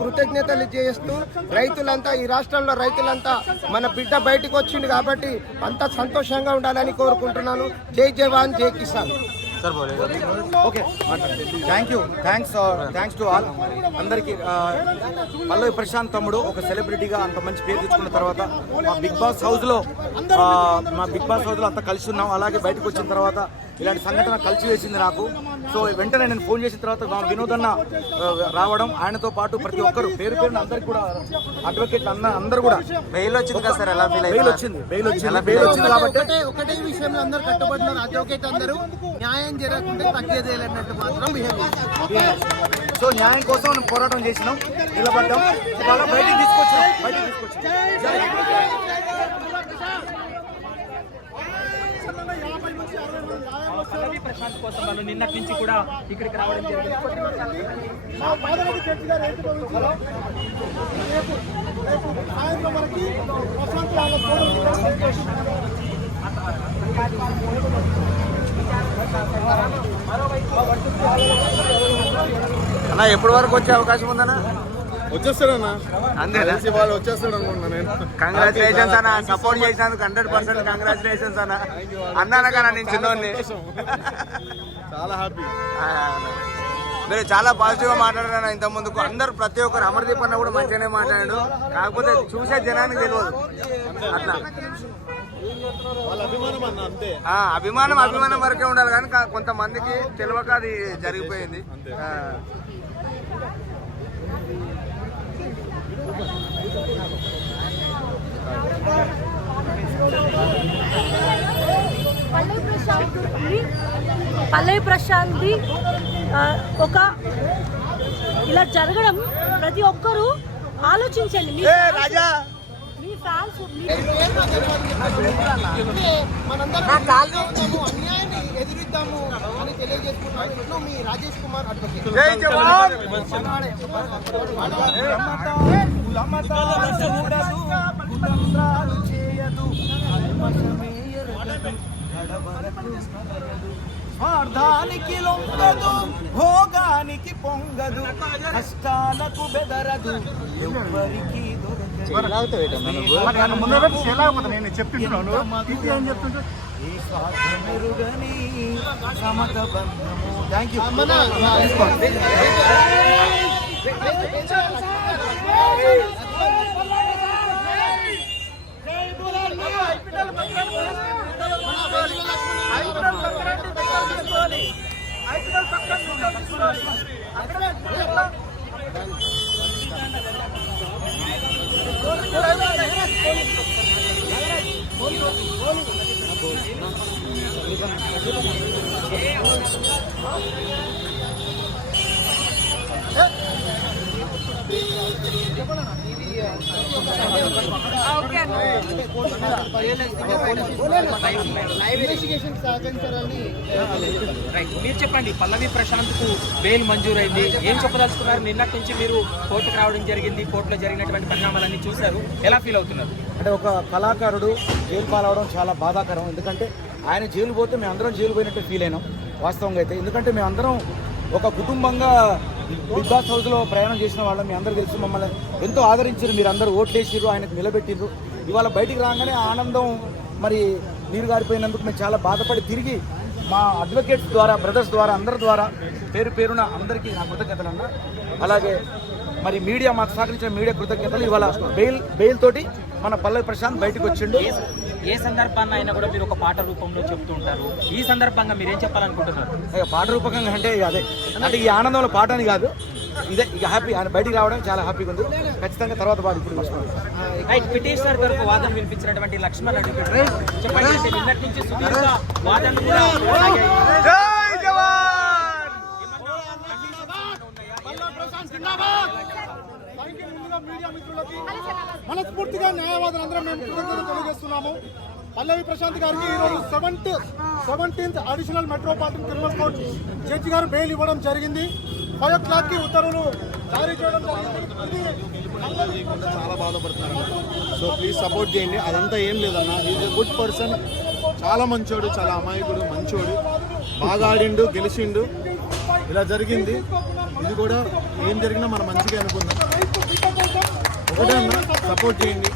కృతజ్ఞతలు చేస్తూ రైతులంతా ఈ రాష్ట్రంలో రైతులంతా మన బిడ్డ బయటకు వచ్చింది కాబట్టి అంతా సంతోషంగా ఉండాలని కోరుకుంటున్నాను. జై జవాన్ జై Kisan. Okay thank you thanks thanks to all అందరికి పల్లవి ప్రశాంత్ తమ్ముడు ఒక సెలబ్రిటీగా అంత మంచి పేరు తెచ్చుకున్న తర్వాత మా బిగ్ బాస్ హౌస్లో uh, మా బిగ్ బాస్ హౌస్లో అంతా కలిసి ఉన్నాం. అలాగే బయటకు వచ్చిన తర్వాత ఇలాంటి సంఘటన కలిసి వేసింది నాకు. సో వెంటనే నేను ఫోన్ చేసిన తర్వాత మా వినోద్ అన్న ఆ, రావడం ఆయనతో పాటు ప్రతి ఒక్కరు పేరు పేరున అందరికి కూడా అడ్వకేట్ అన్న అందరు కూడా బెయిల్ వచ్చింది కదా సార్? ఎలా ఫీల్ బెయిల్ వచ్చింది బెయిల్ వచ్చింది బెయిల్ వచ్చింది కాబట్టి ఒకటే విషయంలో అందరూ కట్టుబడినారు. అడ్వకేట్ అందరూ న్యాయం జరగకుంటే తగ్గేదే అన్నట్టు మాత్రం బిహేవ్ చేస్తారు సో న్యాయం కోసం మనం పోరాటం చేసినాం నిలబడ్డాం. బయటికి తీసుకొచ్చాం బయటికి తీసుకొచ్చాం. పల్లవి ప్రశాంత్ కోసం వాళ్ళు నిన్నటి నుంచి కూడా ఇక్కడికి రావడం జరిగింది. అన్న ఎప్పటి వరకు వచ్చే అవకాశం ఉందన్న? వచ్చేస్తాడన్నా? అంతేనా వాళ్ళు వచ్చేస్తాడు అనుకున్నా నేను. కంగ్రాచులేషన్స్ అన్న సపోర్ట్ చేసినందుకు హండ్రెడ్ పర్సెంట్ కంగ్రాచులేషన్స్ అన్న. అన్నాను కదా నేను చిన్నోడిని? చాలా హ్యాపీ మీరు చాలా పాజిటివ్గా మాట్లాడారు ఇంత ముందుకు అందరు ప్రతి ఒక్కరు అమర్దీప్ అన్న కూడా మంచిగానే మాట్లాడాడు. కాకపోతే చూసే జనానికి తెలియదు. అట్లా. అభిమానం అభిమానం అభిమానం వరకే ఉండాలి కానీ కొంతమందికి తెలియక అది జరిగిపోయింది ఆ. పల్లవి ప్రశాంత్ పల్లవి ప్రశాంత్ది ఆ, ఒక ఇలా జరగడం ప్రతి ఒక్కరూ ఆలోచించండి. మీ మీ ఫ్యాన్స్ అన్యాయాన్ని ఎదురుద్దాము అని తెలియజేసుకుంటున్నాను మీ రాజేష్ కుమార్ అడ్వకేట్ జై జవాన్! స్వార్థానికి లొంగదు భోగానికి పొంగదు కష్టాలకు బెదరదు ఎవ్వరికి నేను చెప్తున్నాను సమత బంధము థ్యాంక్ యూ ఇన్వెస్టిగేషన్ సహకరించాలని రైట్ మీరు చెప్పండి పల్లవి ప్రశాంత్కు బెయిల్ మంజూరైంది. ఏం చెప్పదలుచుకున్నారు? నిన్నటి నుంచి మీరు కోర్టుకు రావడం జరిగింది కోర్టులో జరిగినటువంటి పరిణామాలన్నీ చూశారు. ఎలా ఫీల్ అవుతున్నారు? అంటే ఒక కళాకారుడు జైలు పాలవడం చాలా బాధాకరం. ఎందుకంటే ఆయన జైలు పోతే మేము అందరం జైలు పోయినట్టు ఫీల్ అయినాం వాస్తవంగా అయితే. ఎందుకంటే మేము అందరం ఒక కుటుంబంగా బిగ్ బాస్ హౌస్లో ప్రయాణం చేసిన వాళ్ళం మీ అందరూ తెలుసు మమ్మల్ని ఎంతో ఆదరించారు మీరు అందరూ ఓట్లేసారు ఆయనకు నిలబెట్టిర్రు. ఇవాళ బయటికి రాగానే ఆనందం మరి నీరు గారిపోయినందుకు మేము చాలా బాధపడి తిరిగి మా అడ్వకేట్స్ ద్వారా బ్రదర్స్ ద్వారా అందరి ద్వారా పేరు పేరున అందరికీ నా కృతజ్ఞతలు అన్న అలాగే మరి మీడియా మాకు సహకరించిన మీడియా కృతజ్ఞతలు ఇవాళ బెయిల్ బెయిల్ తోటి మన పల్లవి ప్రశాంత్ బయటకు వచ్చిండు. ఏ- సందర్భాన్ని అయినా కూడా మీరు ఒక పాట రూపంలో చెప్తూ ఉంటారు. ఈ సందర్భంగా మీరు ఏం చెప్పాలనుకుంటున్నారు? ఇక పాట రూపకంగా అంటే అదే. అంటే ఈ ఆనందంలో పాట అని కాదు. ఇదే ఇక హ్యాపీ ఆయన బయటికి రావడం చాలా హ్యాపీగా ఉంది. ఖచ్చితంగా తర్వాత బాధ ఇప్పుడు వాదన వినిపించినటువంటి లక్ష్మణ్ అడ్వకేట్ చెప్పండి నిన్నటి నుంచి సుదీర్ఘ వాదనలు కూడా కొనసాగాయి. జై జవాన్ మీడియా మిత్రులకి మనస్ఫూర్తిగా న్యాయవాదులందరం మేము కృతజ్ఞతలు తెలియజేస్తున్నాము. పల్లవి ప్రశాంత్ గారికి ఈరోజు seventh seventeenth additional metropolitan criminal court judge గారు బెయిల్ ఇవ్వడం జరిగింది. ఫైవ్ ఓ క్లాక్కి ఉత్తర్వులు జారీ చేయడం జరిగింది. చాలా బాధపడుతున్నారు. సో ప్లీజ్ సపోర్ట్ చేయండి. అదంతా ఏం లేదన్నా. ఈజ్ ఎ గుడ్ పర్సన్ చాలా మంచోడు చాలా అమాయకుడు మంచోడు. బాగా ఆడిండు గెలిచిండు. ఇలా జరిగింది. ఇది కూడా ఏం జరిగినా మనం మంచిగా అనుకుందాం సపోర్ట్ చేయండి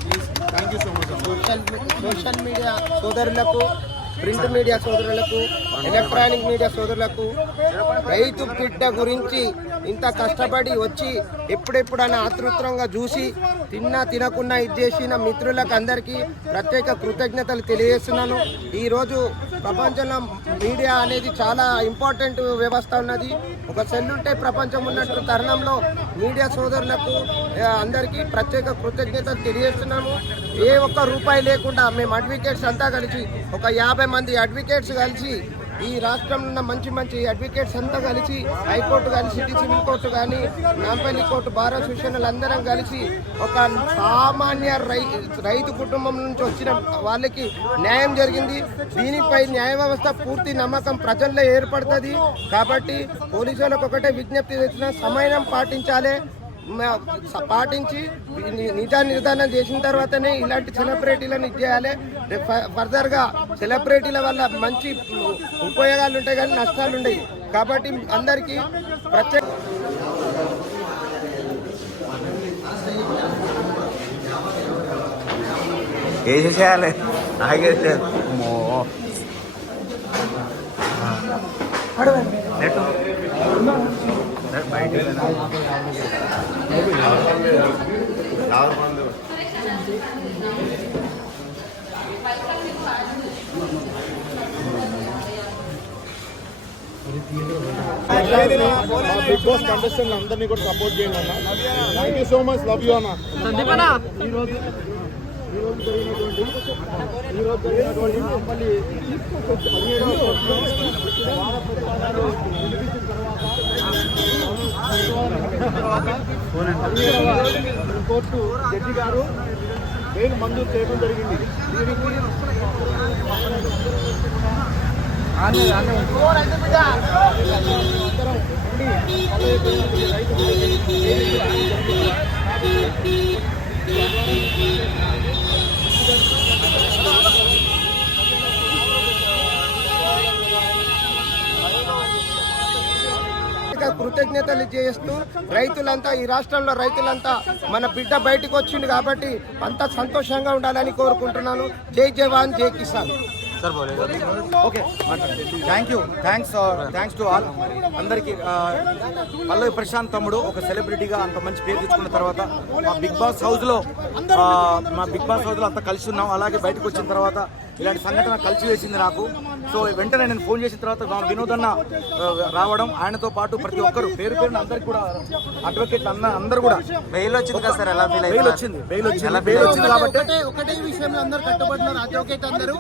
thank you so much social social media సోదరులకు ప్రింట్ మీడియా సోదరులకు ఎలక్ట్రానిక్ మీడియా సోదరులకు రైతు బిడ్డ గురించి ఇంత కష్టపడి వచ్చి ఎప్పుడెప్పుడైనా ఆతృత్రంగా చూసి తిన్నా తినకుండా ఇది చేసిన మిత్రులకు అందరికీ ప్రత్యేక కృతజ్ఞతలు తెలియజేస్తున్నాను. ఈరోజు ప్రపంచంలో మీడియా అనేది చాలా ఇంపార్టెంట్ వ్యవస్థ ఉన్నది. ఒక సెల్ ఉంటే ప్రపంచం ఉన్నట్టు తరుణంలో మీడియా సోదరులకు అందరికీ ప్రత్యేక కృతజ్ఞతలు తెలియజేస్తున్నాము. ఏ ఒక్క రూపాయి లేకుండా మేము అడ్వకేట్స్ అంతా కలిసి ఒక యాభై మంది అడ్వకేట్స్ కలిసి ఈ రాష్ట్రంలో ఉన్న మంచి మంచి అడ్వకేట్స్ అంతా కలిసి హైకోర్టు కానీ సిటీ సివిల్ కోర్టు కానీ నాంపల్లి కోర్టు బార్ అసోసియేషన్లు అందరం కలిసి ఒక సామాన్య రైతు కుటుంబం నుంచి వచ్చిన వాళ్ళకి న్యాయం జరిగింది. దీనిపై న్యాయ వ్యవస్థ పూర్తి నమ్మకం ప్రజల్లో ఏర్పడుతుంది. కాబట్టి పోలీసు ఒకటే విజ్ఞప్తి చేసిన సమయం పాటించాలి. పాటించి నిజ నిర్ధారణ చేసిన తర్వాతనే ఇలాంటి సెలబ్రిటీలను ఇది చేయాలి. రేపు ఫ- ఫర్దర్గా సెలబ్రిటీల వల్ల మంచి ఉపయోగాలు ఉంటాయి కానీ నష్టాలు ఉండవు కాబట్టి అందరికీ ప్రత్యేక వేసేసేయాలి అమ్మో. నెట్ బిగ్ బాస్ కంటెస్టెంట్ అందరినీ కూడా సపోర్ట్ చేయండి అన్న thank you so much love you అన్న ఈ రోజు ఈ రోజు జరిగినటువంటి ఈ రోజు జరిగినటువంటి మళ్ళీ పదిహేడవ వినిపించిన తర్వాత పదిహేడవ కోర్టు జడ్జి గారు బెయిల్ మంజూరు చేయడం జరిగింది. దీనికి కృతజ్ఞతలు చేస్తూ రైతులంతా ఈ రాష్ట్రంలో రైతులంతా మన బిడ్డ బయటకు వచ్చింది కాబట్టి అంత సంతోషంగా ఉండాలని కోరుకుంటున్నాను. జై జవాన్ జై Kisan. Okay thank you thanks thanks to all అందరికీ ఆ, పల్లవి ప్రశాంత్ తమ్ముడు ఒక సెలబ్రిటీగా అంత మంచి పేరు తెచ్చుకున్న తర్వాత మా బిగ్ బాస్ హౌస్లో ఆ, మా బిగ్ బాస్ హౌస్లో అంతా కలిసి ఉన్నాం. అలాగే బయటకు వచ్చిన తర్వాత ఇలాంటి సంఘటన కలిసి వేసింది నాకు. సో వెంటనే నేను ఫోన్ చేసిన తర్వాత వినోద్ అన్న రావడం ఆయనతో పాటు ప్రతి ఒక్కరు పేరు పేరున అందరికి కూడా అడ్వకేట్ అన్న అందరు కూడా. మెయిల్ వచ్చింది కదా సార్ ఎలా ఫీల్ బెయిల్ వచ్చింది బెయిల్ వచ్చింది బెయిల్ వచ్చింది కాబట్టి. ఒకటే ఒకటే విషయంలో అందరు కట్టుబడినారు అడ్వకేట్ అందరూ.